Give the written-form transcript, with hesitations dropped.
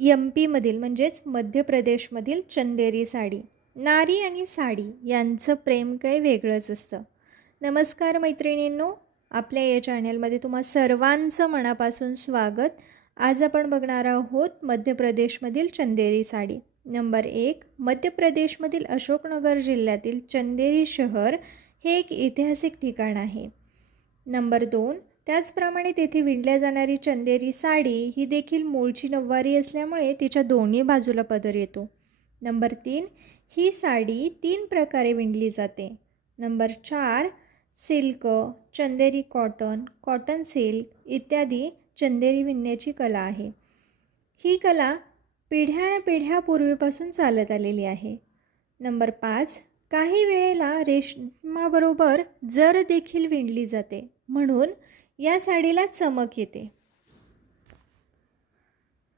MP मधील म्हणजेच मध्य प्रदेशमधील चंदेरी साडी. नारी आणि साडी यांचं प्रेम काही वेगळंच असतं. नमस्कार मैत्रिणींनो, आपल्या या चॅनलमध्ये तुम्हा सर्वांचं मनापासून स्वागत. आज आपण बघणार आहोत मध्य प्रदेशमधील चंदेरी साडी. नंबर 1, मध्य प्रदेशमधील अशोकनगर जिल्ह्यातील चंदेरी शहर हे एक ऐतिहासिक ठिकाण आहे. नंबर 2, त्याचप्रमाणे तेथे विणल्या जाणारी चंदेरी साडी ही देखील मूळची नऊवारी असल्यामुळे तिच्या दोन्ही बाजूला पदर येतो. नंबर 3, ही साडी 3 प्रकारे विणली जाते. नंबर 4, सिल्क, चंदेरी कॉटन, कॉटन सिल्क इत्यादी चंदेरी विणण्याची कला आहे. ही कला पिढ्यानपिढ्यापूर्वीपासून चालत आलेली आहे. नंबर 5, काही वेळेला रेशमाबरोबर जर देखील विणली जाते, म्हणून या साडीला चमक येते.